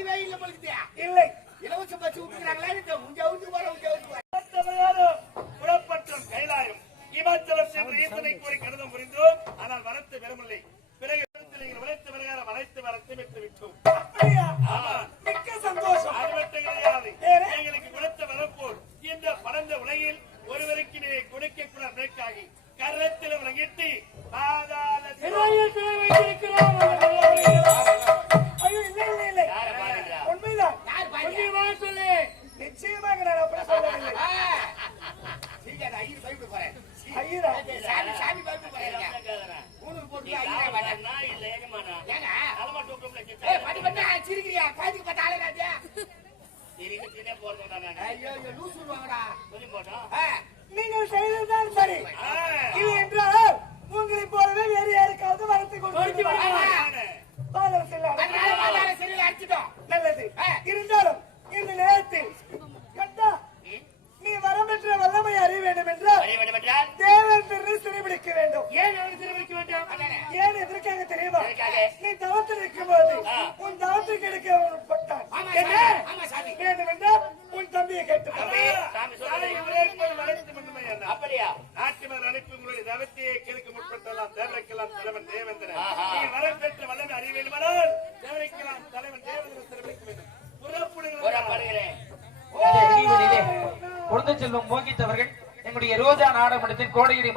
வயதே இல்ல பழுக்குதே இல்லை. இலவச பஸ் விட்டுக்கிறாங்களே உங்க அவுத்து வர உங்க அவுத்து வர புறப்பற்றும் கைலாயம் இமாச்சலம் சென்று ஈசனை கூறி கருதம் புரிந்தோ ஆனால் வரத்து விரும்பவில்லை பிறகு வளைத்து வருகிற வளைத்து வரத்து விட்டு விட்டோம். மிக்க சந்தோஷம். அது மட்டும் கிடையாது இந்த பரந்த உலகில் ஒருவருக்கு கொடுக்க கூட மேற்காகி கரத்தில் பாதாள நிச்சயமாக நான் அப்படி சொல்லவில்லை சிரிக்காத, ஐயர் பயப்பட போறேன். சீ. ஐயரா சாமி, சாமி பயப்பட. ஊருக்கு போட்டு ஐயரா வரேன். ஏங்க? ஏய், பட்டு பட்டு சிரிக்கிறியா? காதுக்கு ஆளே நாத்தியா? ஐயோ, ஐயோ, லூசு விடுவாங்கடா. நீங்கள் செய்ததுதான் சரி இல்லை என்றால் உங்களை போலவே வேறு யாருக்காவது வரத்தை கொடுத்து அடிச்சிட்டோம். நல்லது இருந்தாலும் தேவேந்திரனை சிறைபிடிக்க வேண்டும்? ஏன் எதற்காக தெரியுமா? எதற்காக? நீ தவத்தில் இருக்கும்போது உன் தவத்துக்கு எடுக்க பட்டான். வேண்டும் என்றால் உன் தம்பியை கேட்டு தம்பி, அப்படியா? நாட்டினர் அனுப்பி உங்களுடைய தவத்தையை கிழக்கு முற்பட்டெல்லாம் தேவரைக்கெல்லாம் தலைவன் தேவேந்திரன். நீ அறிய வேண்டுமானால் தேவரைக்கெல்லாம் தலைவன் தேவேந்திரன் சிறப்பிக்க வேண்டும். புறப்படுகிறேன். குழந்தை செல்வம் மோகித் அவர்கள் எங்களுடைய ரோஜா நாடகமன்றத்தின் கோடையினை